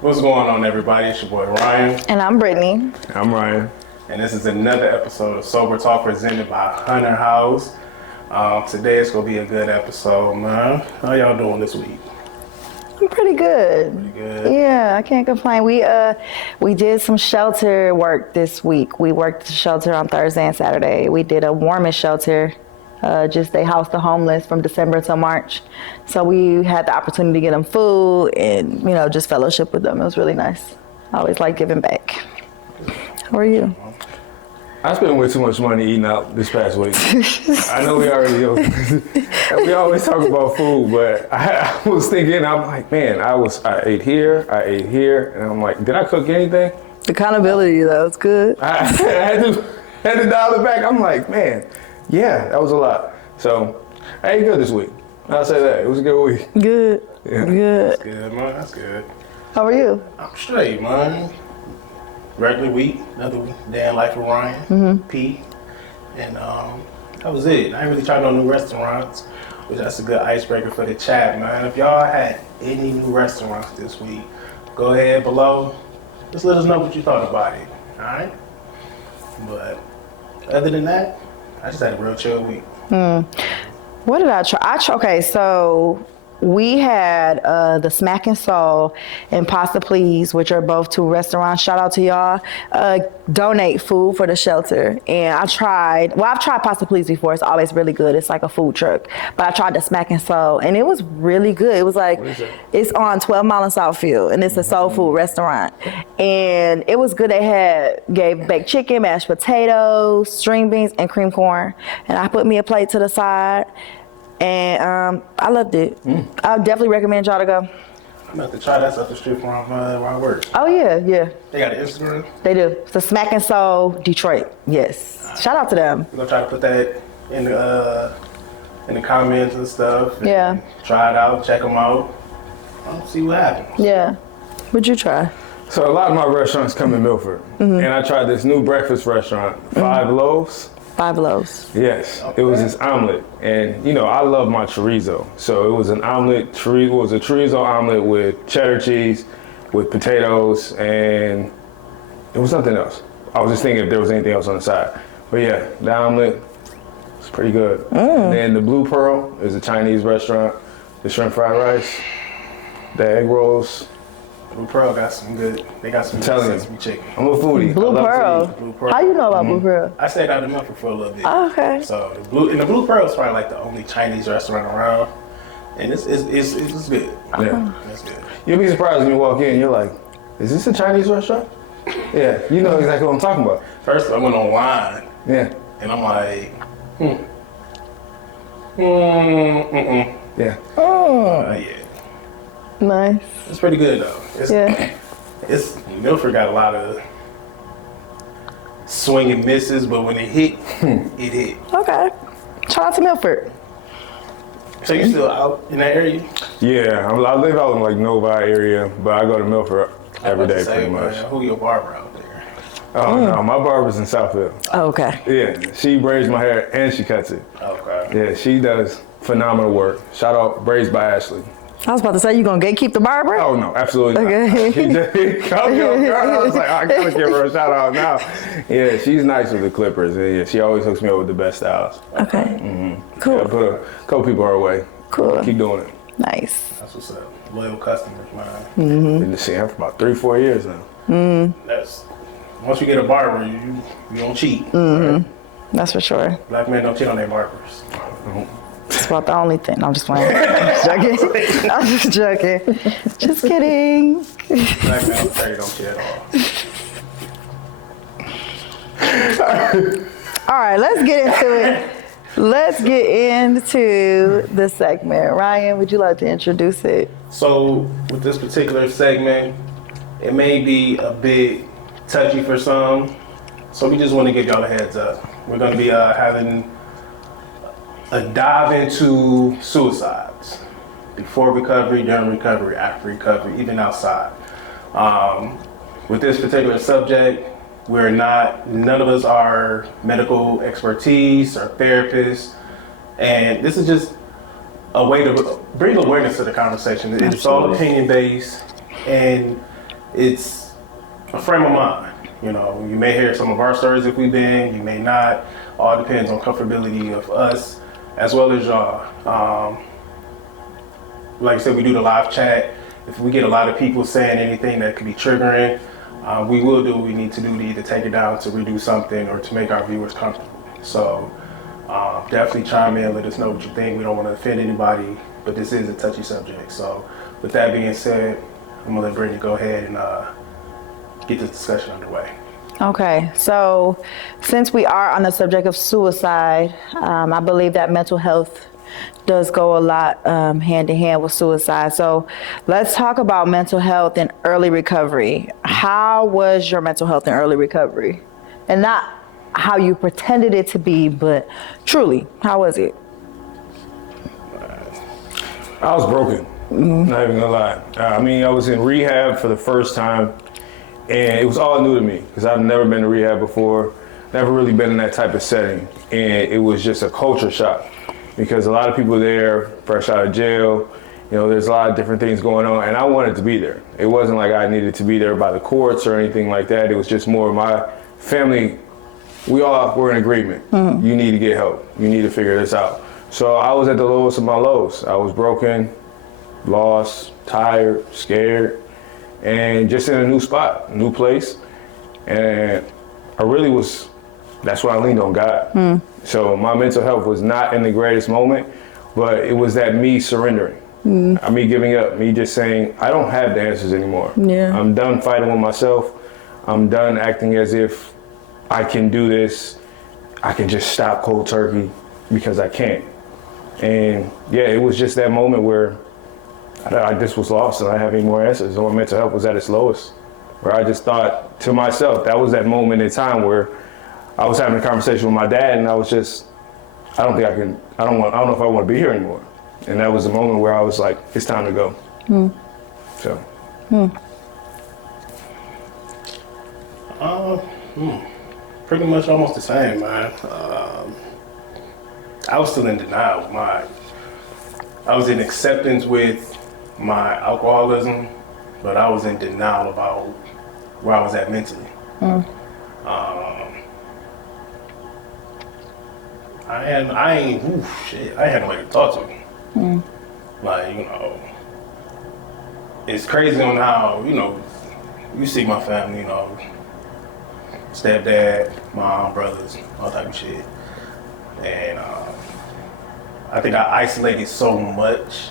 What's going on, everybody? It's your boy Ryan. And I'm Brittany. I'm Ryan. And this is another episode of Sober Talk presented by Hunter House. Today it's going to be a good episode, man. How y'all doing this week? I'm pretty good. Pretty good? Yeah, I can't complain. We did some shelter work this week. We worked the shelter on Thursday and Saturday. We did a warming shelter. They housed the homeless from December to March. So we had the opportunity to get them food and, just fellowship with them. It was really nice. I always like giving back. How are you? I spent way too much money eating out this past week. I know we always talk about food, but I was thinking, I'm like, man, I ate here, and I'm like, did I cook anything? Accountability, though, it's good. I had to dial it back. I'm like, man, yeah, that was a lot. So I ate good this week. I'll say that. It was a good week. Good. Yeah. Good. That's good, man. That's good. How are you? I'm straight, man. Regular week, another day in life with Ryan, P. And that was it. I ain't really tried no new restaurants, which that's a good icebreaker for the chat, man. If y'all had any new restaurants this week, go ahead below. Just let us know what you thought about it, all right? But other than that, I just had a real chill week. What did I try? Okay, so we had the Smack and Soul and Pasta Please, which are both two restaurants. Shout out to y'all. Donate food for the shelter. And I've tried Pasta Please before. It's always really good. It's like a food truck. But I tried the Smack and Soul, and it was really good. It was like, it's on 12 Mile in Southfield, and it's a soul food restaurant. And it was good. They gave baked chicken, mashed potatoes, string beans, and cream corn. And I put me a plate to the side. And I loved it. I would definitely recommend y'all to go. I'm about to try that up the street from where I work. Oh, yeah. They got an Instagram? They do. It's the Smack and Soul Detroit. Yes. Shout out to them. We're gonna try to put that in the comments and stuff. And Yeah. try it out, check them out. See what happens. Yeah. What'd you try? So a lot of my restaurants come in Milford, and I tried this new breakfast restaurant, Five Loaves. 5 Loaves. Yes, Okay. It was this omelet, and I love my chorizo. So it was an omelet. It was a chorizo omelet with cheddar cheese, with potatoes, and it was something else. I was just thinking if there was anything else on the side. But yeah, the omelet was pretty good. And then the Blue Pearl is a Chinese restaurant. The shrimp fried rice, the egg rolls. Blue Pearl got some good. They got some telling good you. sesame chicken. I'm a foodie. Blue I love to Pearl. eat. Blue Pearl. How you know about Blue Pearl? I stayed out in Memphis for a little bit. Oh, okay. So the Blue Pearl is probably like the only Chinese restaurant around, and it's good. Yeah. It's good. You'll be surprised when you walk in. You're like, is this a Chinese restaurant? Yeah, you know exactly what I'm talking about. First, I went online, Yeah, and I'm like, yeah. yeah. Nice. It's pretty good though. Yeah. Milford got a lot of swing and misses, but when it hit, it hit. Okay. Shout out to Milford. So you still out in that area? Yeah, I live out in like Novi area, but I go to Milford every day pretty much. Who your barber out there? Oh no, my barber's in Southfield. Oh, okay. Yeah, she braids my hair and she cuts it. Okay. Yeah, she does phenomenal work. Shout out Braids by Ashley. I was about to say, you gonna gatekeep the barber? Oh no, absolutely Okay. not. He caught me off guard. I was like, I gotta give her a shout out now. Yeah, she's nice with the clippers. And yeah, she always hooks me up with the best styles. Okay. Cool. Yeah, put a couple people our way. Cool. Keep doing it. Nice. That's what's up. Loyal customers, man. Been to see him for about 3-4 years now. That's once you get a barber, you don't cheat. That's for sure. Black men don't cheat on their barbers. It's about the only thing. I'm just playing. I'm just joking. Just kidding. Black men don't cheat at all. All right, let's get into it. Let's get into the segment. Ryan, would you like to introduce it? So with this particular segment, it may be a bit touchy for some. So we just want to give y'all a heads up. We're going to be having a dive into suicides. Before recovery, during recovery, after recovery, even outside. With this particular subject, none of us are medical expertise or therapists. And this is just a way to bring awareness to the conversation. It's all opinion based. And it's a frame of mind. You know, you may hear some of our stories if we've been, you may not. All depends on comfortability of us as well as y'all. Like I said, we do the live chat. If we get a lot of people saying anything that could be triggering, we will do what we need to do to either take it down, to redo something, or to make our viewers comfortable. So definitely chime in, let us know what you think. We don't want to offend anybody, but this is a touchy subject. So with that being said, I'm gonna let Brittany go ahead and get this discussion underway. Okay, so since we are on the subject of suicide, I believe that mental health does go a lot hand in hand with suicide. So let's talk about mental health and early recovery. How was your mental health in early recovery? And not how you pretended it to be, but truly, how was it? I was broken, not even gonna lie. I mean, I was in rehab for the first time, and it was all new to me because I've never been to rehab before, never really been in that type of setting. And it was just a culture shock because a lot of people there, fresh out of jail, you know, there's a lot of different things going on, and I wanted to be there. It wasn't like I needed to be there by the courts or anything like that. It was just more my family. We all were in agreement. You need to get help. You need to figure this out. So I was at the lowest of my lows. I was broken, lost, tired, scared, and just in a new spot, new place. And I really was, that's why I leaned on God. So my mental health was not in the greatest moment, but it was that me surrendering. Me giving up, me just saying, I don't have the answers anymore. Yeah. I'm done fighting with myself. I'm done acting as if I can do this. I can just stop cold turkey because I can't. And yeah, it was just that moment where I just was lost and I didn't have any more answers. And my mental health was at its lowest, where I just thought to myself, that was that moment in time where I was having a conversation with my dad, and I was just, I don't know if I want to be here anymore. And that was the moment where I was like, it's time to go. So. Pretty much almost the same, man. I was still in denial. I was in acceptance with my alcoholism, but I was in denial about where I was at mentally. I had nobody to talk to. Like, you know, it's crazy on how, you know, you see my family, you know, stepdad, mom, brothers, all type of shit. And I think I isolated so much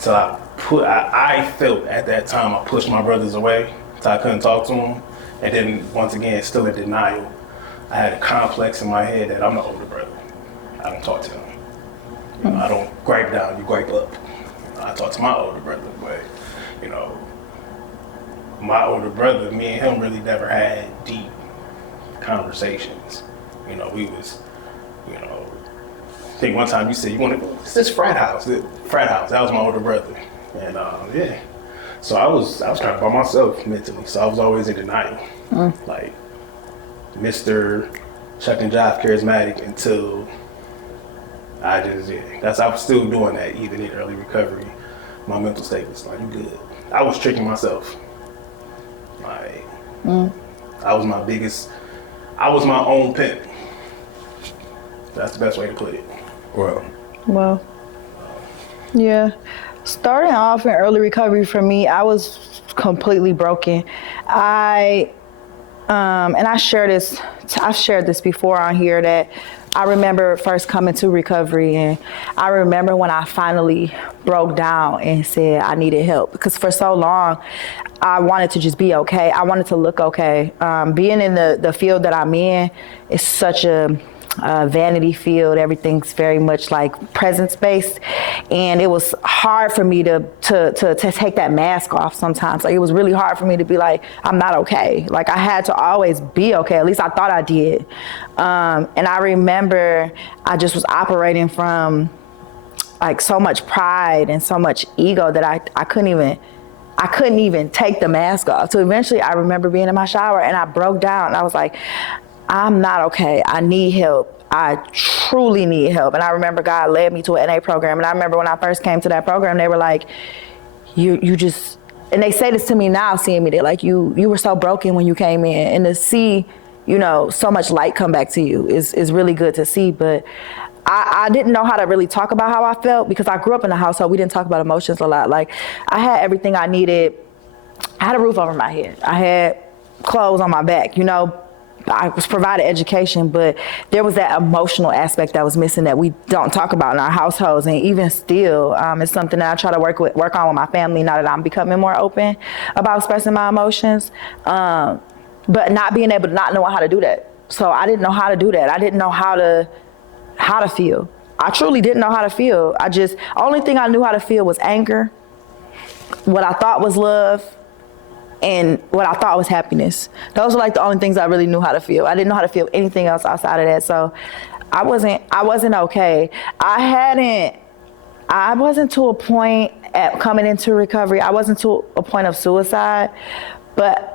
till I felt at that time I pushed my brothers away till I couldn't talk to them. And then once again, still in denial. I had a complex in my head that I'm the older brother. I don't talk to him. You know, I don't gripe down, you gripe up. I talk to my older brother, but you know, my older brother, me and him really never had deep conversations. You know, we was, you know, I think one time you said, you want to go, it's this frat house. That was my older brother. And yeah. So I was kind of by myself mentally. So I was always in denial. Like Mr. Chuck and Jive charismatic until I was still doing that even in early recovery. My mental state was like, you good. I was tricking myself. Like, I was my own pimp. That's the best way to put it. Well, yeah. Starting off in early recovery for me, I was completely broken. And I've shared this before on here, that I remember first coming to recovery, and I remember when I finally broke down and said I needed help, because for so long I wanted to just be okay. I wanted to look okay. Being in the field that I'm in is such a vanity field. Everything's very much like presence based, and it was hard for me to take that mask off sometimes. Like, it was really hard for me to be like, I'm not okay. Like, I had to always be okay. At least I thought I did. And I remember I just was operating from like so much pride and so much ego that I couldn't even take the mask off. So eventually I remember being in my shower and I broke down. I was like, I'm not okay. I need help. I truly need help. And I remember God led me to an NA program. And I remember when I first came to that program, they were like, you just and they say this to me now, seeing me there, like you were so broken when you came in, and to see, so much light come back to you is really good to see. But I didn't know how to really talk about how I felt because I grew up in a household we didn't talk about emotions a lot. Like I had everything I needed. I had a roof over my head. I had clothes on my back. I was provided education, but there was that emotional aspect that was missing that we don't talk about in our households. And even still, it's something that I try to work on with my family now that I'm becoming more open about expressing my emotions. But not being able to not knowing how to do that. So I didn't know how to do that. I didn't know how to feel. I truly didn't know how to feel. Only thing I knew how to feel was anger, what I thought was love, and what I thought was happiness. Those were like the only things I really knew how to feel. I didn't know how to feel anything else outside of that. So I wasn't okay. I wasn't to a point at coming into recovery. I wasn't to a point of suicide, but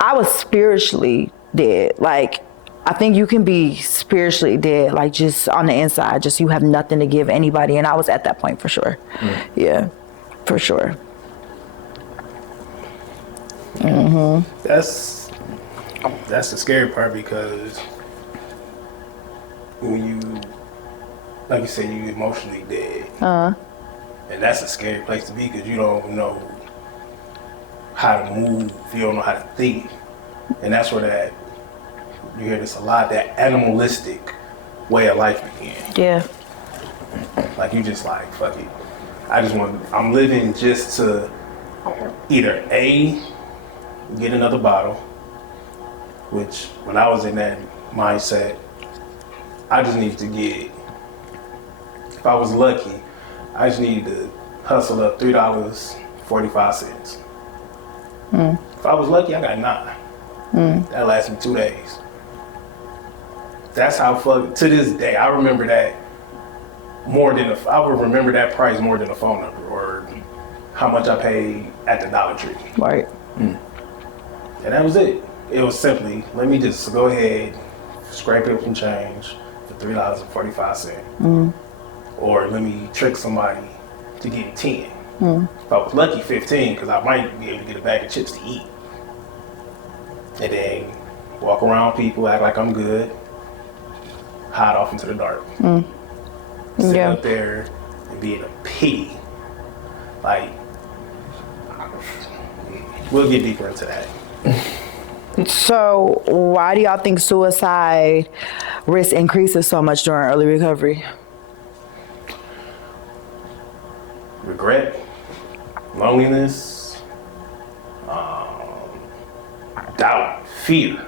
I was spiritually dead. Like, I think you can be spiritually dead, like just on the inside, just you have nothing to give anybody. And I was at that point for sure. Yeah, for sure. That's the scary part because when you, like you said, you emotionally dead, and that's a scary place to be because you don't know how to move, you don't know how to think, and that's where you hear this a lot, that animalistic way of life began. Yeah. Like you just like, fuck it. I'm living just to either A, get another bottle, which when I was in that mindset, I just needed to get, if I was lucky, I just needed to hustle up $3.45. If I was lucky, I got 9. That lasted me 2 days. That's how to this day, I remember that I would remember that price more than a phone number or how much I paid at the Dollar Tree. Right. And that was it. It was simply, let me just go ahead, scrape up some change for $3.45. Or let me trick somebody to get 10. If I was lucky, 15, because I might be able to get a bag of chips to eat. And then walk around people, act like I'm good, hide off into the dark. Sit up there and be in a pity. Like, we'll get deeper into that. So why do y'all think suicide risk increases so much during early recovery? Regret, loneliness, doubt, fear.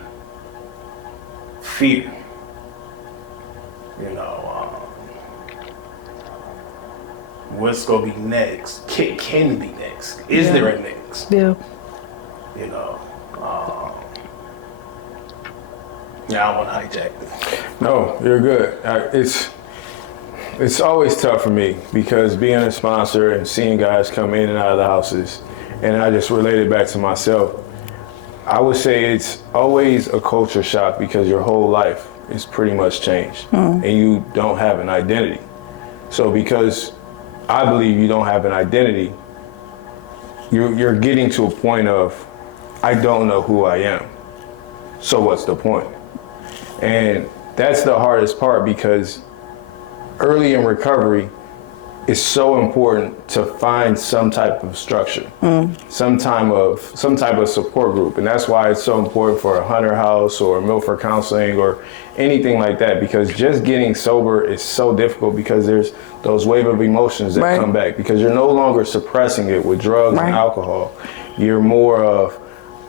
What's gonna be next? Can be next? Is there a next? Yeah. I don't want to hijack. No, you're good. It's always tough for me because being a sponsor and seeing guys come in and out of the houses, and I just related back to myself. I would say it's always a culture shock because your whole life is pretty much changed and you don't have an identity. So because I believe you don't have an identity, you're getting to a point of, I don't know who I am. So what's the point? And that's the hardest part because early in recovery, it's so important to find some type of structure, some type of support group. And that's why it's so important for a Hunter House or Milford Counseling or anything like that, because just getting sober is so difficult because there's those wave of emotions that come back because you're no longer suppressing it with drugs and alcohol. You're more of,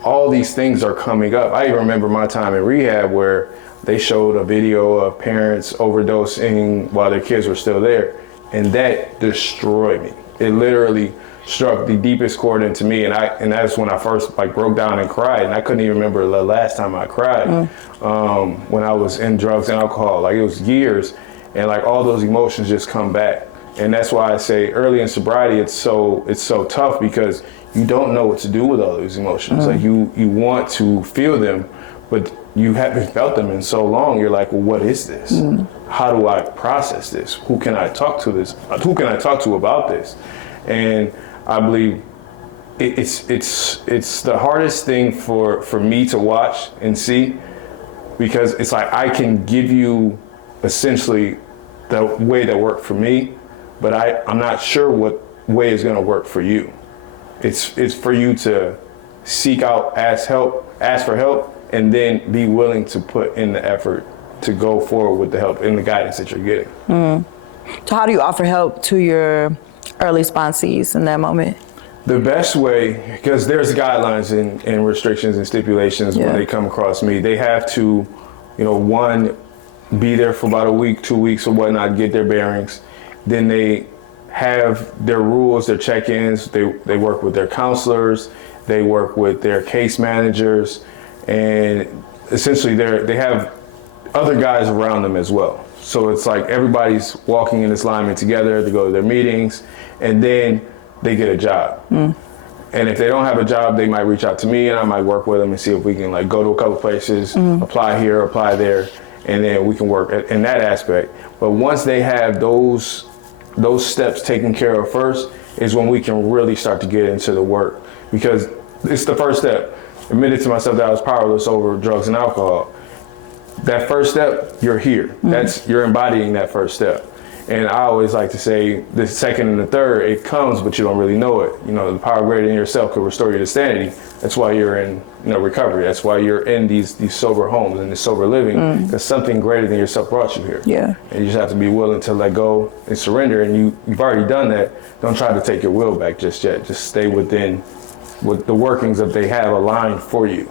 all these things are coming up. I even remember my time in rehab where they showed a video of parents overdosing while their kids were still there. And that destroyed me. It literally struck the deepest chord into me. And that's when I first broke down and cried. And I couldn't even remember the last time I cried when I was in drugs and alcohol. It was years. And all those emotions just come back. And that's why I say early in sobriety, it's so tough because you don't know what to do with all those emotions. You want to feel them, but you haven't felt them in so long. You're like, well, what is this? How do I process this? Who can I talk to about this? And I believe it's the hardest thing for me to watch and see, because it's like I can give you essentially the way that worked for me, but I'm not sure what way is going to work for you. It's for you to seek out, ask for help, and then be willing to put in the effort to go forward with the help and the guidance that you're getting. So how do you offer help to your early sponsees in that moment? The best way, because there's guidelines and restrictions and stipulations when they come across me. They have to, one, be there for about a week, 2 weeks or whatnot, get their bearings. Then they have their rules, their check-ins. They work with their counselors. They work with their case managers. And essentially they have other guys around them as well. So it's like everybody's walking in this alignment together. They go to their meetings, and then they get a job. And if they don't have a job, they might reach out to me, and I might work with them and see if we can like go to a couple places, apply here, apply there, and then we can work in that aspect. But once they have those steps taken care of first, is when we can really start to get into the work, because it's the first step. Admitted to myself that I was powerless over drugs and alcohol. That first step, you're here. You're embodying that first step. And I always like to say the second and the third, it comes, but you don't really know it. The power greater than yourself could restore you to sanity. That's why you're in recovery. That's why you're in these sober homes and this sober living, because something greater than yourself brought you here. Yeah. And you just have to be willing to let go and surrender. And you've already done that. Don't try to take your will back just yet. Just stay within with the workings that they have aligned for you.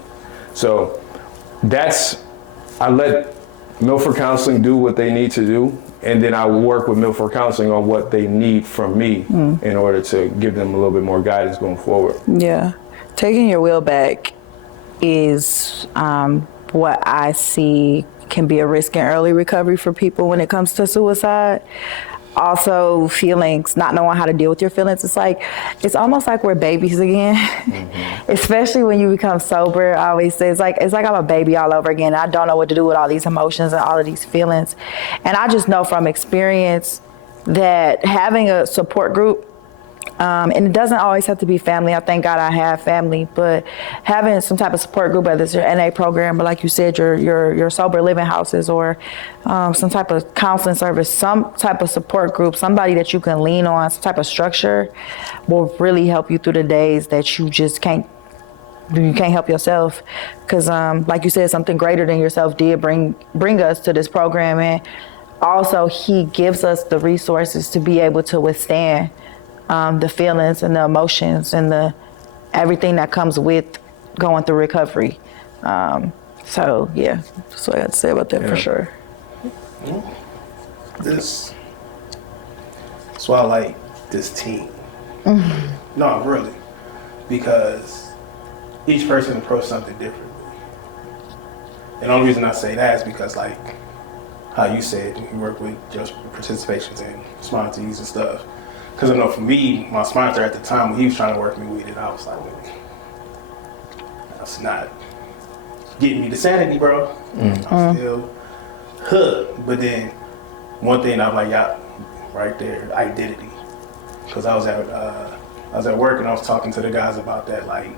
So I let Milford Counseling do what they need to do, and then I will work with Milford Counseling on what they need from me in order to give them a little bit more guidance going forward. Yeah. Taking your will back is what I see can be a risk in early recovery for people when it comes to suicide. Also, feelings, not knowing how to deal with your feelings. It's almost like we're babies again, especially when you become sober. I always say it's like I'm a baby all over again. I don't know what to do with all these emotions and all of these feelings. And I just know from experience that having a support group, and it doesn't always have to be family. I thank God I have family, but having some type of support group, whether it's your NA program, but like you said, your sober living houses, or some type of counseling service, some type of support group, somebody that you can lean on, some type of structure, will really help you through the days that you just can't help yourself. Because like you said, something greater than yourself did bring us to this program, and also he gives us the resources to be able to withstand the feelings and the emotions and everything that comes with going through recovery. So yeah, that's what I had to say about that for sure. That's why I like this team. No, really, because each person approaches something differently. And the only reason I say that is because, like how you said, you work with just participations and sponsees and stuff. Because I know for me, my sponsor at the time, when he was trying to work me with it, I was like, that's not getting me to sanity, bro. I'm still hooked. But then one thing I'm like, yeah, right there, identity. Because I was at work and I was talking to the guys about that, like,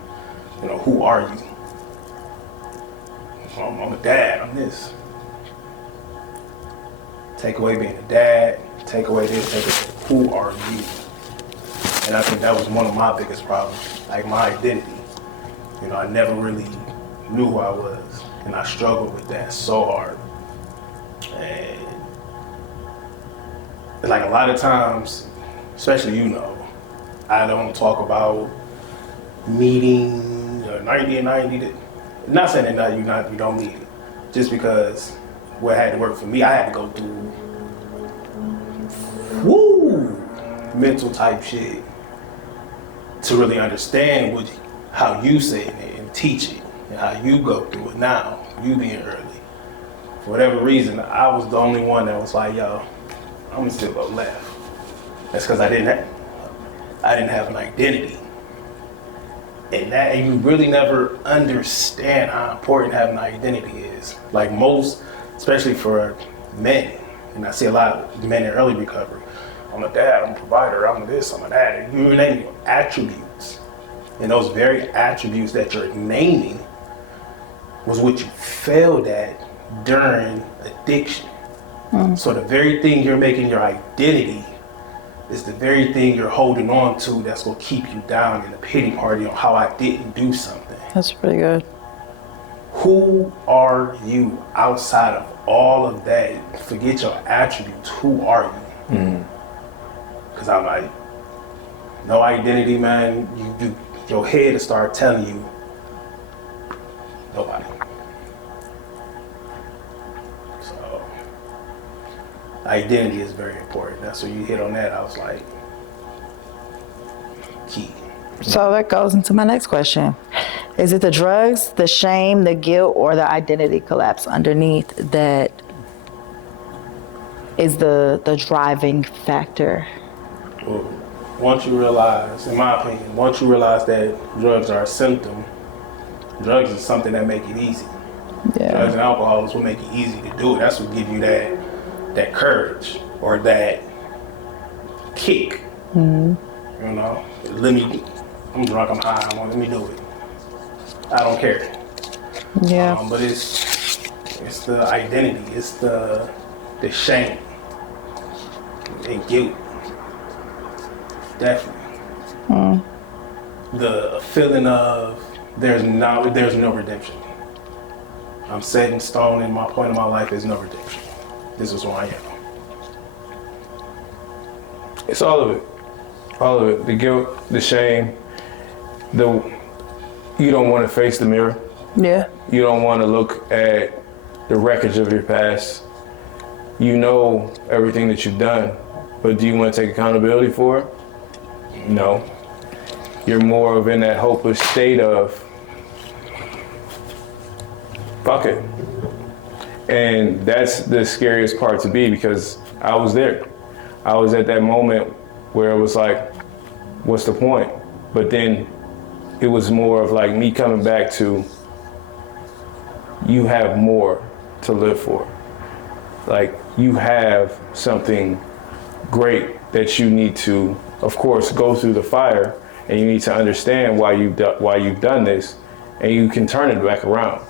who are you? I'm a dad, I'm this. Take away being a dad, take away this, take away, who are you? And I think that was one of my biggest problems, like my identity. I never really knew who I was, and I struggled with that so hard. And like a lot of times, especially I don't talk about meeting 90 and 90. Not saying that you don't need it, just because what had to work for me, I had to go through mental type shit to really understand how you say it and teach it and how you go through it now, you being early. For whatever reason, I was the only one that was like, yo, I'm gonna still go left. That's because I didn't have an identity. And you really never understand how important having an identity is. Like most, especially for men, and I see a lot of men in early recovery. I'm a dad, I'm a provider, I'm this, I'm a that. You name your attributes. And those very attributes that you're naming was what you failed at during addiction. So the very thing you're making your identity is the very thing you're holding on to that's going to keep you down in the pity party on how I didn't do something. That's pretty good. Who are you outside of all of that? Forget your attributes. Who are you? Because I'm like, no identity, man. Your head will start telling you nobody. So identity is very important. That's what you hit on that. I was like, key. So that goes into my next question. Is it the drugs, the shame, the guilt, or the identity collapse underneath that is the driving factor? Well, once you realize, in my opinion, once you realize that drugs are a symptom, drugs is something that make it easy. Yeah. Drugs and alcohol is what make it easy to do. That's what give you that courage or that kick. You know, I'm drunk, I'm high, let me do it. I don't care. Yeah. But it's the identity, it's the shame and guilt. Definitely. The feeling of there's no redemption. I'm set in stone, and my point in my life is no redemption. This is who I am. It's all of it. All of it. The guilt, the shame, you don't want to face the mirror. Yeah. You don't want to look at the wreckage of your past. You know everything that you've done, but do you want to take accountability for it? No. You're more of in that hopeless state of, fuck it. And that's the scariest part to be, because I was there. I was at that moment where it was like, what's the point? But then it was more of like me coming back to, you have more to live for. Like, you have something great that you need to, of course, go through the fire, and you need to understand why you've done this, and you can turn it back around.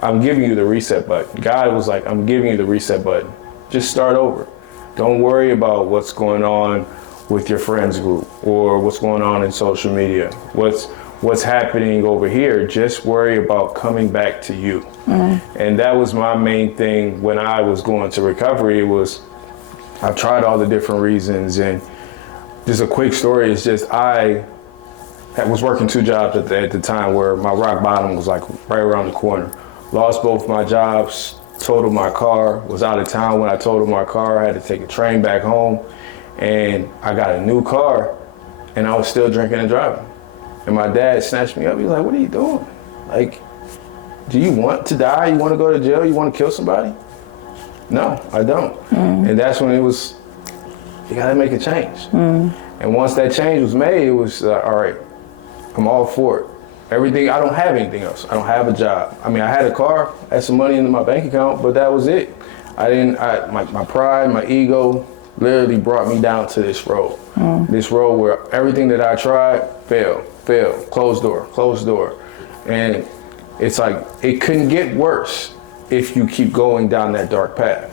I'm giving you the reset button. God was like, I'm giving you the reset button. Just start over. Don't worry about what's going on with your friends group or what's going on in social media. What's happening over here. Just worry about coming back to you. And that was my main thing when I was going to recovery. It was, I've tried all the different reasons, and just a quick story is just I was working 2 jobs at the time where my rock bottom was like right around the corner. Lost both my jobs, totaled my car, was out of town when I totaled my car. I had to take a train back home, and I got a new car, and I was still drinking and driving. And my dad snatched me up. He was like, what are you doing? Like, do you want to die? You want to go to jail? You want to kill somebody? No, I don't. And that's when it was, you got to make a change. And once that change was made, it was, all right, I'm all for it. Everything, I don't have anything else. I don't have a job. I mean, I had a car, I had some money in my bank account, but that was it. My pride, my ego literally brought me down to this road. This road where everything that I tried failed, closed door. And it's like, it couldn't get worse if you keep going down that dark path.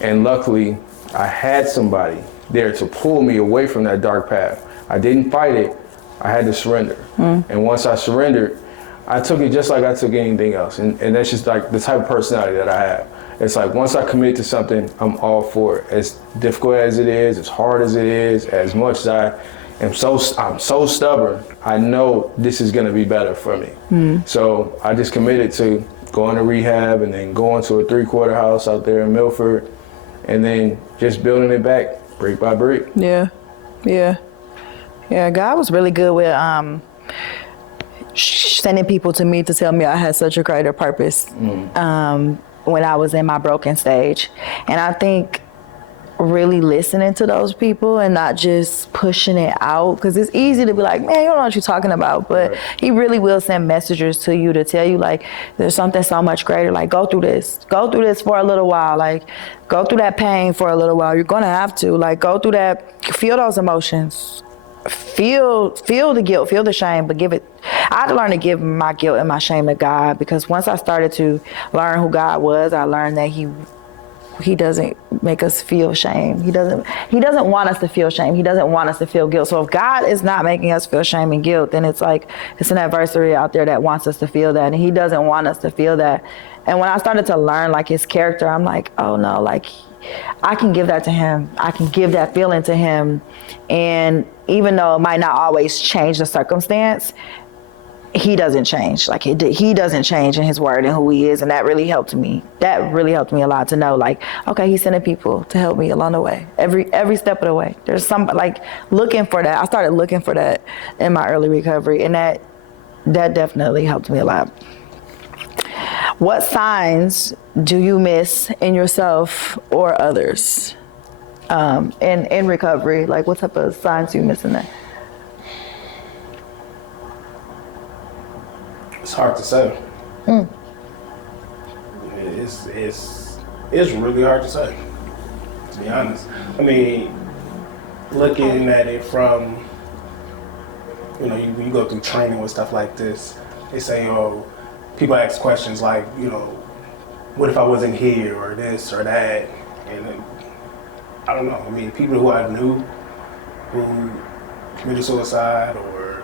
And luckily, I had somebody there to pull me away from that dark path. I didn't fight it. I had to surrender. And once I surrendered, I took it just like I took anything else. And that's just like the type of personality that I have. It's like, once I commit to something, I'm all for it. As difficult as it is, as hard as it is, as much as I'm so stubborn, I know this is gonna be better for me. So I just committed to going to rehab and then going to a 3-quarter house out there in Milford, and then just building it back brick by brick. Yeah, God was really good with sending people to me to tell me I had such a greater purpose when I was in my broken stage. And I think really listening to those people and not just pushing it out, because it's easy to be like, man, you don't know what you're talking about, but he really will send messengers to you to tell you, like, there's something so much greater. Like, go through this for a little while. Like, go through that pain for a little while. You're gonna have to, like, go through that, feel those emotions, feel the guilt, feel the shame, but I had to learn to give my guilt and my shame to God, because once I started to learn who God was, I learned that he doesn't make us feel shame. He doesn't want us to feel shame. He doesn't want us to feel guilt. So if God is not making us feel shame and guilt, then it's like it's an adversary out there that wants us to feel that, and he doesn't want us to feel that. And when I started to learn like his character, I'm like, oh no, like I can give that to him. I can give that feeling to him. And even though it might not always change the circumstance, he doesn't change. Like he doesn't change in his word and who he is. And that really helped me. That really helped me a lot to know, like, okay, he's sending people to help me along the way. Every step of the way. There's some, like, looking for that. I started looking for that in my early recovery. And that definitely helped me a lot. What signs do you miss in yourself or others in recovery? Like, what type of signs do you miss in that? It's hard to say. It's really hard to say, to be honest. I mean, looking at it from, you go through training with stuff like this, they say, people ask questions like, what if I wasn't here, or this or that? And then, I don't know. I mean, people who I knew who committed suicide, or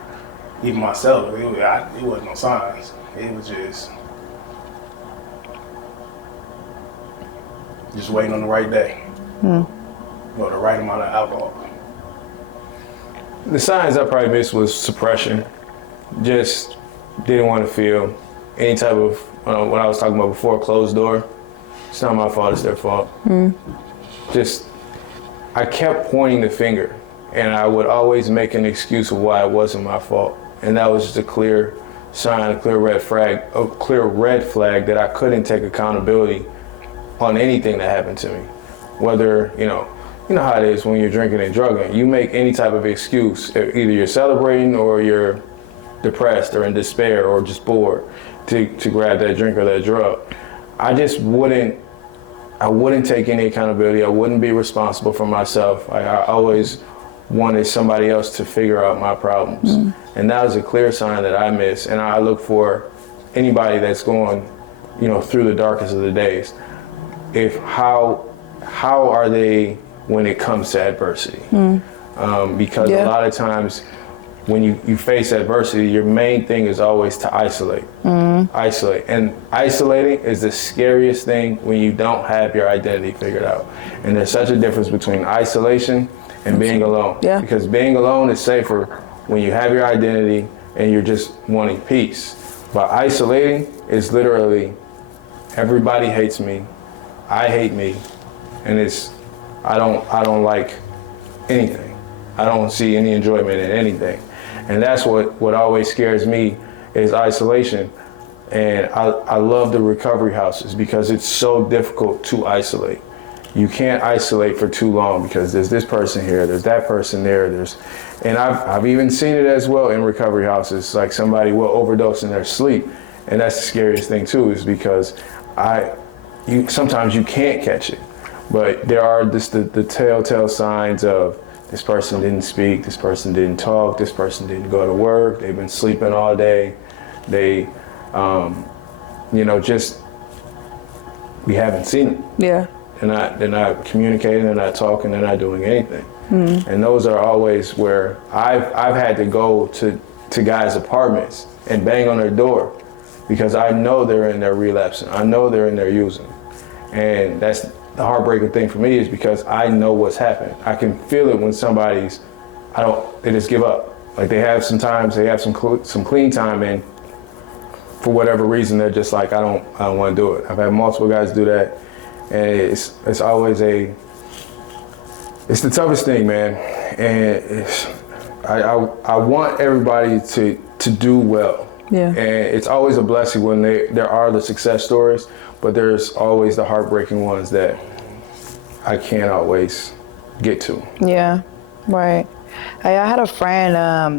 even myself, it wasn't no signs. It was just waiting on the right day. The right amount of alcohol. The signs I probably missed was suppression. Just didn't want to feel any type of, what I was talking about before, closed door. It's not my fault, it's their fault. Just, I kept pointing the finger, and I would always make an excuse of why it wasn't my fault. And that was just a clear sign, a clear red flag that I couldn't take accountability on anything that happened to me. Whether, you know how it is when you're drinking and drugging. You make any type of excuse, either you're celebrating or you're depressed or in despair or just bored, to grab that drink or that drug. I wouldn't take any accountability. I wouldn't be responsible for myself. I always wanted somebody else to figure out my problems. And that was a clear sign that I miss. And I look for anybody that's going, through the darkest of the days. How are they when it comes to adversity? Because a lot of times when you face adversity, your main thing is always to isolate. Isolate. And isolating is the scariest thing when you don't have your identity figured out. And there's such a difference between isolation and being alone. Because being alone is safer when you have your identity and you're just wanting peace. But isolating is literally, everybody hates me, I hate me, and I don't like anything. I don't see any enjoyment in anything. And that's what always scares me, is isolation. And I love the recovery houses because it's so difficult to isolate. You can't isolate for too long because there's this person here, there's that person there, and I've even seen it as well in recovery houses. Like, somebody will overdose in their sleep, and that's the scariest thing too, is because sometimes you can't catch it, but there are just the telltale signs of, this person didn't speak, this person didn't talk, this person didn't go to work, they've been sleeping all day, we haven't seen them. They're not communicating, they're not talking, they're not doing anything. And those are always where I've had to go to guys' apartments and bang on their door, because I know they're in there relapsing. I know they're in there using. And that's the heartbreaking thing for me, is because I know what's happened. I can feel it when they just give up. Like, they have some clean time, and for whatever reason, they're just like, I don't want to do it. I've had multiple guys do that. And it's always it's the toughest thing, man. And I want everybody to do well. And it's always a blessing when there are the success stories, but there's always the heartbreaking ones that I can't always get to. Right. I had a friend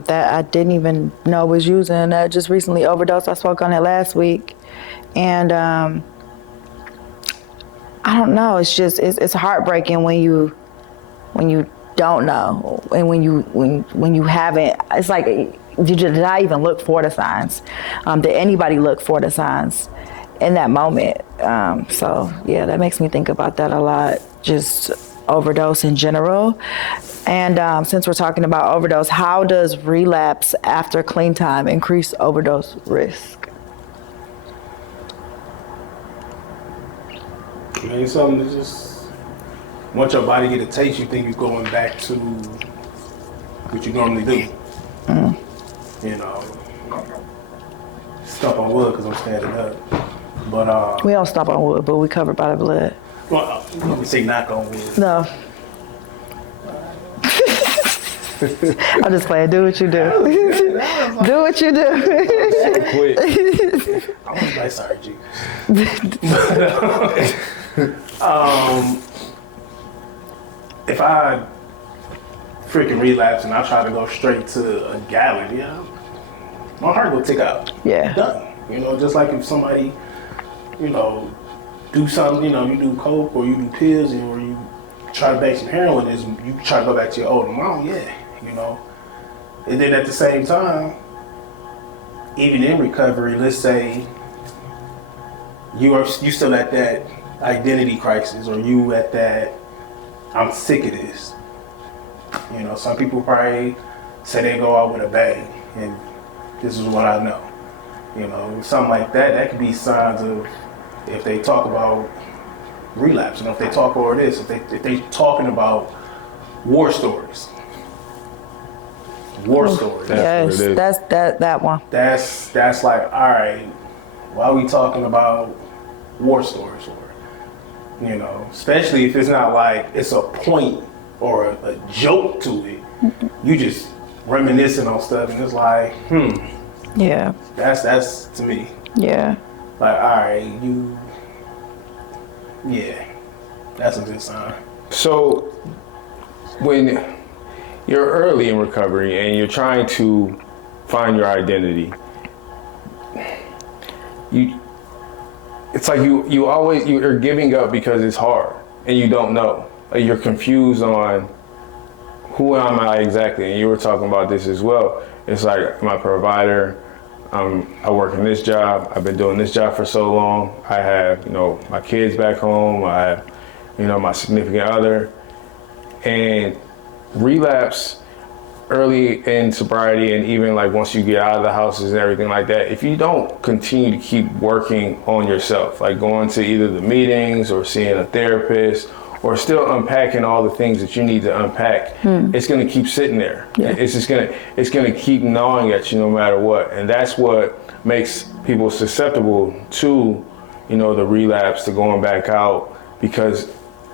that I didn't even know was using, that just recently overdosed. I spoke on it last week. And I don't know, it's heartbreaking when you don't know, and when you haven't, it's like, did I even look for the signs? Did anybody look for the signs in that moment? So yeah, that makes me think about that a lot. Just overdose in general. And since we're talking about overdose, how does relapse after clean time increase overdose risk? I mean, something that just, once your body get a taste, you think you're going back to what you normally do. You know, step on wood because I'm standing up. But We don't stop on wood, but we covered by the blood. well, let me say knock on wood. No. I'm just playing. Do what you do. Do what you do. Quick. I was like, sorry, G. If I freaking relapse and I try to go straight to a gallon, yeah, my heart will tick out. Yeah. Done. You know, just like if somebody, you know, do something, you know, you do coke or you do pills or you try to bake some heroin, is you try to go back to your older mom, yeah, you know. And then at the same time, even in recovery, let's say you still at that identity crisis, or you at that I'm sick of this. You know, some people probably say they go out with a bang, and this is what I know. You know, something like that, that could be signs of, if they talk about relapse, you know, if they talk about this, if they talking about war stories. War stories. Yes, what it is. that's that one. That's like, all right, why are we talking about war stories for? You know, especially if it's not like it's a point or a joke to it. You just reminiscing on stuff, and it's like, Yeah. that's to me. Yeah. Like, all right, yeah, that's a good sign. So when you're early in recovery and you're trying to find your identity, it's like you're giving up because it's hard and you don't know. Like, you're confused on who am I exactly, and you were talking about this as well. It's like, I'm a provider. I work in this job. I've been doing this job for so long. I have, you know, my kids back home. I have, you know, my significant other. And relapse early in sobriety, and even like once you get out of the houses and everything like that, if you don't continue to keep working on yourself, like going to either the meetings or seeing a therapist or still unpacking all the things that you need to unpack, it's going to keep sitting there. Yeah. It's going to keep gnawing at you no matter what. And that's what makes people susceptible to, you know, the relapse, to going back out, because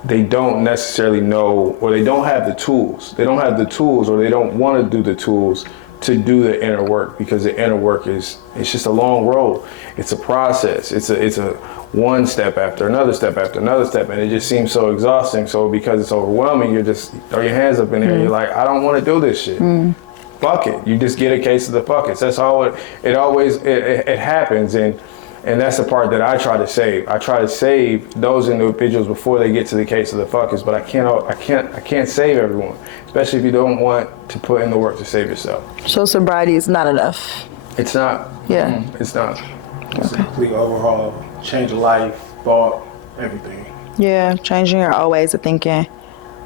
they don't necessarily know, or they don't have the tools. They don't have the tools, or they don't want to do the tools to do the inner work, because the inner work it's just a long road. It's a process. It's a one step after another step after another step, and it just seems so exhausting. So because it's overwhelming, you just throw your hands up in there and you're like, I don't want to do this shit. Fuck it. You just get a case of the fuckets. That's how it always happens. And that's the part that I try to save. I try to save those individuals before they get to the case of the fuckers, but I can't save everyone, especially if you don't want to put in the work to save yourself. So sobriety is not enough. It's not. Yeah. It's not. It's a complete overhaul, change of life, thought, everything. Yeah, changing your old ways of thinking,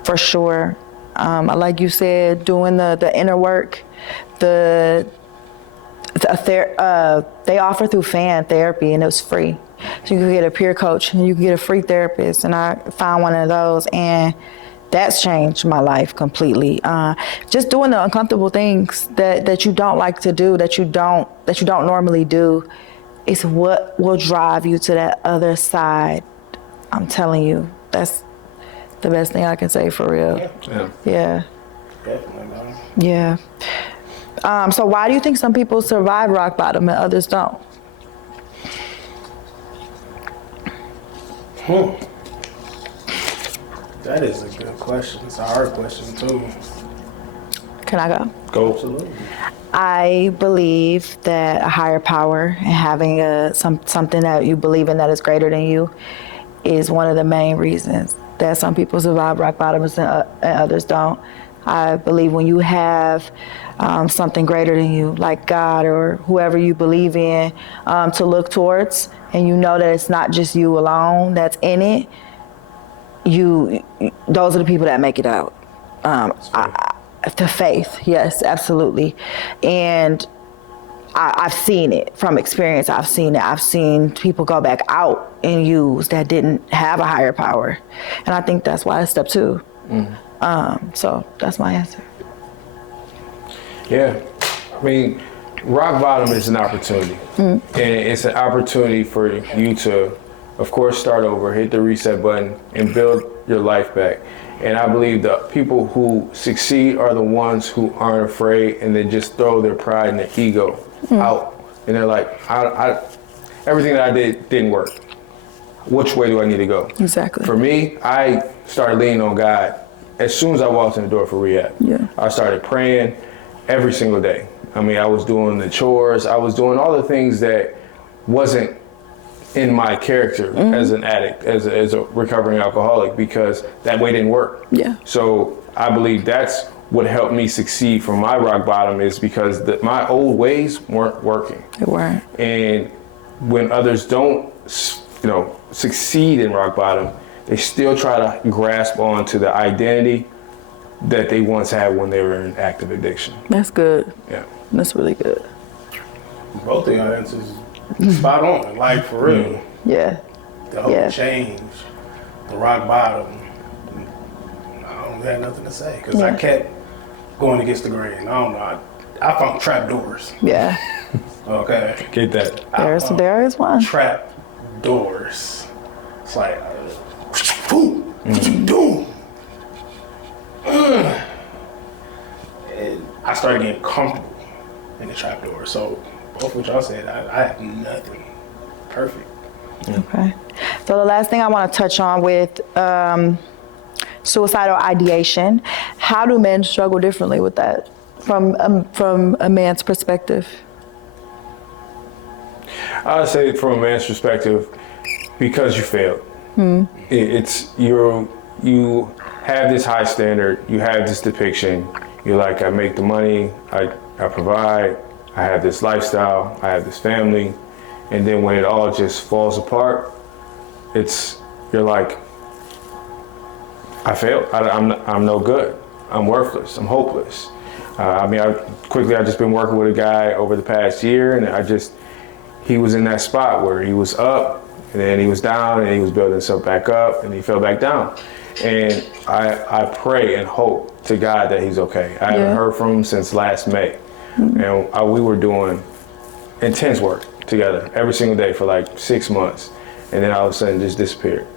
for sure. Like you said, doing the inner work, they offer through fan therapy, and it was free. So you can get a peer coach and you can get a free therapist, and I found one of those, and that's changed my life completely. Just doing the uncomfortable things that you don't like to do, that you don't normally do, is what will drive you to that other side. I'm telling you, that's the best thing I can say, for real. Yeah. Definitely, man. Yeah. So why do you think some people survive rock bottom and others don't? That is a good question. It's a hard question too. Can I go? Go. Absolutely. I believe that a higher power and having something that you believe in that is greater than you is one of the main reasons that some people survive rock bottoms and others don't. I believe when you have something greater than you, like God or whoever you believe in, to look towards, and you know that it's not just you alone that's in it, those are the people that make it out. The faith, yes, absolutely. And I've seen it from experience. I've seen people go back out and use that didn't have a higher power. And I think that's why it's step 2. So that's my answer. Yeah, I mean, rock bottom is an opportunity. And it's an opportunity for you to, of course, start over, hit the reset button, and build your life back. And I believe the people who succeed are the ones who aren't afraid and they just throw their pride and their ego out. And they're like, everything that I did didn't work. Which way do I need to go? Exactly. For me, I started leaning on God as soon as I walked in the door for rehab. Yeah. I started praying every single day. I mean, I was doing the chores. I was doing all the things that wasn't in my character as an addict, as a recovering alcoholic, because that way didn't work. Yeah. So I believe that's what helped me succeed from my rock bottom, is because my old ways weren't working. They weren't. And when others don't, succeed in rock bottom, they still try to grasp onto the identity that they once had when they were in active addiction. That's good. Yeah. That's really good. Both of your answers spot on, like for real. Yeah. The whole change, the rock bottom. I don't have nothing to say because I kept going against the grain. I don't know. I found trap doors. Yeah. Okay. Get that. There is one. Trap doors. It's like, boom, boom. And I started getting comfortable in the trap door. So both what y'all said, I have nothing. Perfect. Okay. So the last thing I want to touch on with suicidal ideation, how do men struggle differently with that from a man's perspective? I would say from a man's perspective, because you failed. You have this high standard, you have this depiction, you're like, I make the money, I provide, I have this lifestyle, I have this family, and then when it all just falls apart, you're like, I failed, I'm no good, I'm worthless, I'm hopeless. I've just been working with a guy over the past year, and he was in that spot where he was up, and then he was down, and he was building himself back up, and he fell back down. And I pray and hope to God that he's okay. I haven't heard from him since last May. And we were doing intense work together every single day for like 6 months. And then all of a sudden just disappeared.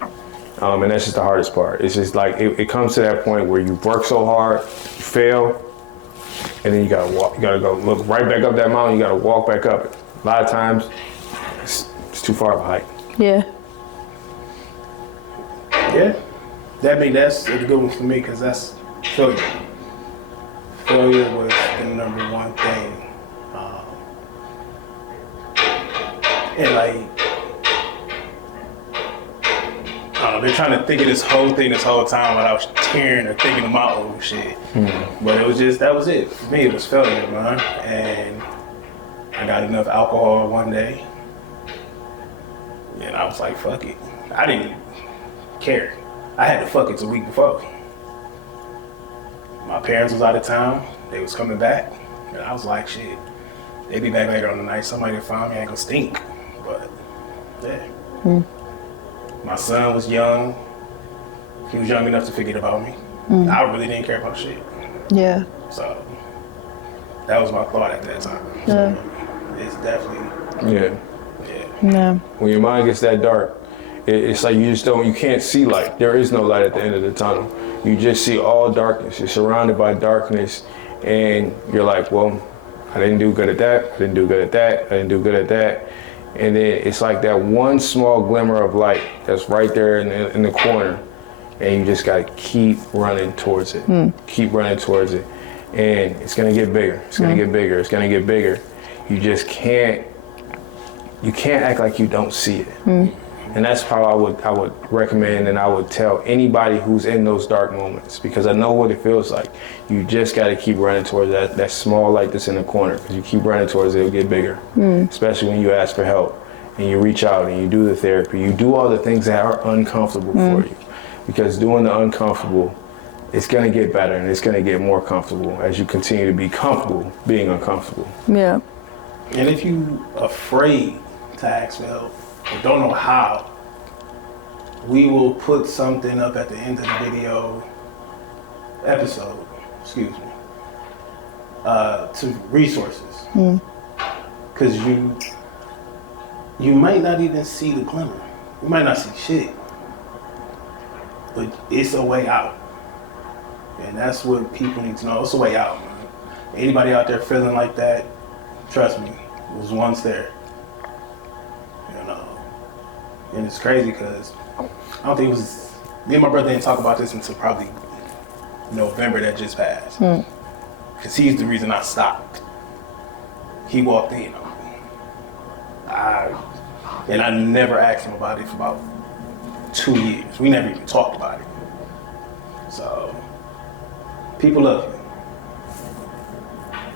And that's just the hardest part. It's just like, it comes to that point where you work so hard, you fail, and then you gotta walk. You gotta go look right back up that mountain, you gotta walk back up it. A lot of times, it's too far of a hike. Yeah. Yeah. That's a good one for me because that's failure. Failure was the number one thing. And like, they're trying to think of this whole time while I was tearing or thinking of my old shit. But that was it. For me, it was failure, man. And I got enough alcohol one day. And I was like, fuck it. I didn't care. I had to fuck it the week before. My parents was out of town. They was coming back. And I was like, shit, they be back later on the night. Somebody that found me ain't gonna stink. But, yeah. My son was young. He was young enough to forget about me. I really didn't care about shit. Yeah. So, that was my thought at that time. Yeah. So, it's definitely... Yeah. When your mind gets that dark, it's like you can't see light. There is no light at the end of the tunnel. You just see all darkness. You're surrounded by darkness, and you're like, well, I didn't do good at that. I didn't do good at that. I didn't do good at that. And then it's like that one small glimmer of light that's right there in the corner, and you just gotta keep running towards it. Keep running towards it, and it's gonna get bigger. It's gonna get bigger. It's gonna get bigger. You just can't. You can't act like you don't see it. And that's how I would recommend, and I would tell anybody who's in those dark moments, because I know what it feels like. You just got to keep running towards that small light that's in the corner, because you keep running towards it, it'll get bigger. Especially when you ask for help and you reach out and you do the therapy, you do all the things that are uncomfortable for you, because doing the uncomfortable, it's going to get better and it's going to get more comfortable as you continue to be comfortable being uncomfortable. Yeah. And if you afraid to ask for help or don't know how, we will put something up at the end of the video episode, to resources. Because you might not even see the glimmer. You might not see shit. But it's a way out. And that's what people need to know. It's a way out, man. Anybody out there feeling like that, trust me, it was once there. You know. And it's crazy because I don't think it was, me and my brother didn't talk about this until probably November that just passed. Because he's the reason I stopped. He walked in on me. And I never asked him about it for about 2 years. We never even talked about it. So, people love you.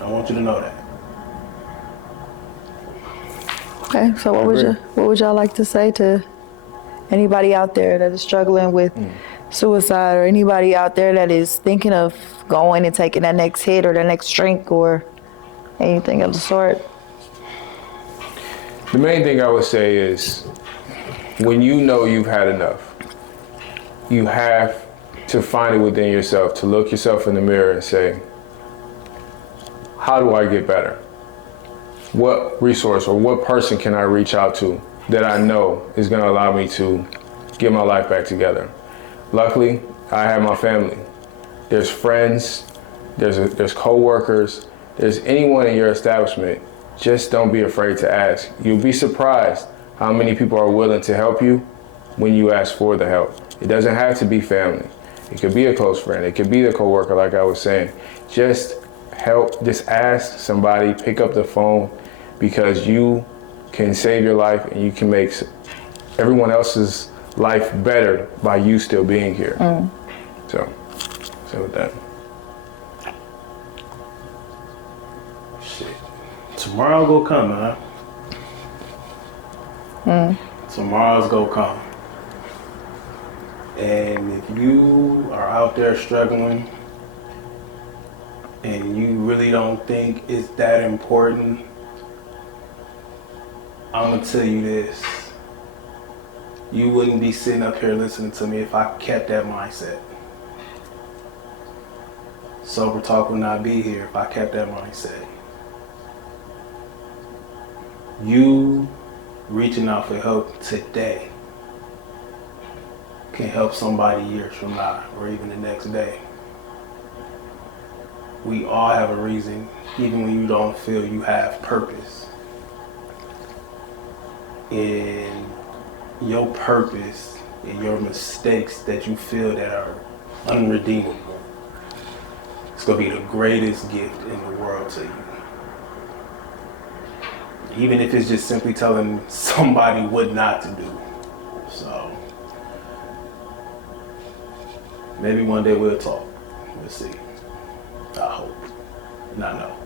I want you to know that. Okay, so what would y'all like to say to anybody out there that is struggling with suicide, or anybody out there that is thinking of going and taking that next hit or the next drink or anything of the sort? The main thing I would say is, when you know you've had enough, you have to find it within yourself to look yourself in the mirror and say, how do I get better? What resource or what person can I reach out to that I know is going to allow me to get my life back together? Luckily, I have my family. There's friends, there's co-workers, there's anyone in your establishment. Just don't be afraid to ask. You'll be surprised how many people are willing to help you when you ask for the help. It doesn't have to be family. It could be a close friend. It could be the coworker, like I was saying. Just help, just ask somebody, pick up the phone, because you can save your life and you can make everyone else's life better by you still being here. So with that. Shit. Tomorrow go come, man. Tomorrow's go come. And if you are out there struggling and you really don't think it's that important, I'm gonna tell you this. You wouldn't be sitting up here listening to me if I kept that mindset. Sober Talk would not be here if I kept that mindset. You reaching out for help today can help somebody years from now or even the next day. We all have a reason, even when you don't feel you have purpose. And your purpose and your mistakes that you feel that are unredeemable, it's gonna be the greatest gift in the world to you. Even if it's just simply telling somebody what not to do. So, maybe one day we'll talk. We'll see. I hope. Not know.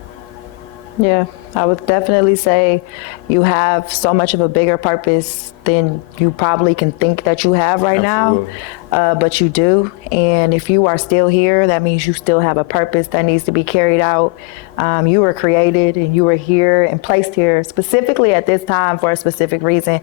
Yeah, I would definitely say you have so much of a bigger purpose than you probably can think that you have right Absolutely. now, but you do. And if you are still here, that means you still have a purpose that needs to be carried out. You were created and you were here and placed here specifically at this time for a specific reason.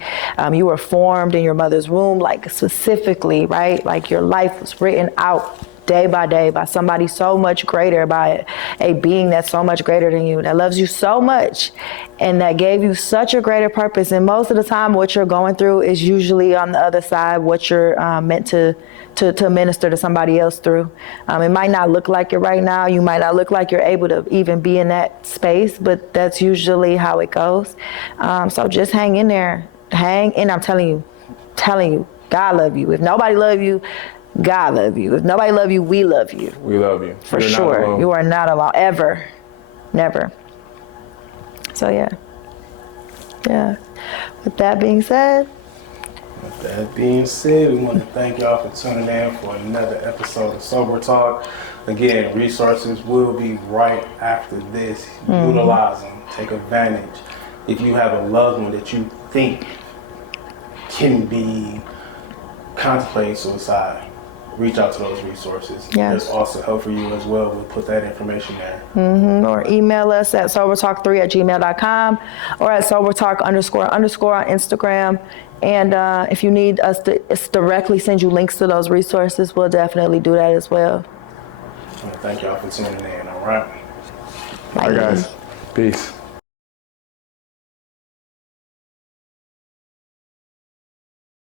You were formed in your mother's womb, like specifically, right? Like your life was written out day by day by somebody so much greater, by a being that's so much greater than you, that loves you so much and that gave you such a greater purpose. And most of the time what you're going through is usually on the other side what you're meant to minister to somebody else through. It might not look like it right now. You might not look like you're able to even be in that space, but that's usually how it goes. So just hang in there. Hang in. I'm telling you, God love you. If nobody love you, God love you. If nobody love you, we love you. We love you. For You're sure. not alone. You are not alone. Ever. Never. So yeah. With that being said, That being said, we want to thank y'all for tuning in for another episode of Sober Talk. Again, resources will be right after this. Utilize them. Take advantage. If you have a loved one that you think can be contemplating suicide, reach out to those resources. Yes. There's also help for you as well. We'll put that information there. Or email us at sobertalk3@gmail.com or at sobertalk__ on Instagram. And if you need us to directly send you links to those resources, we'll definitely do that as well. Thank y'all for tuning in, all right? Bye, guys. Peace.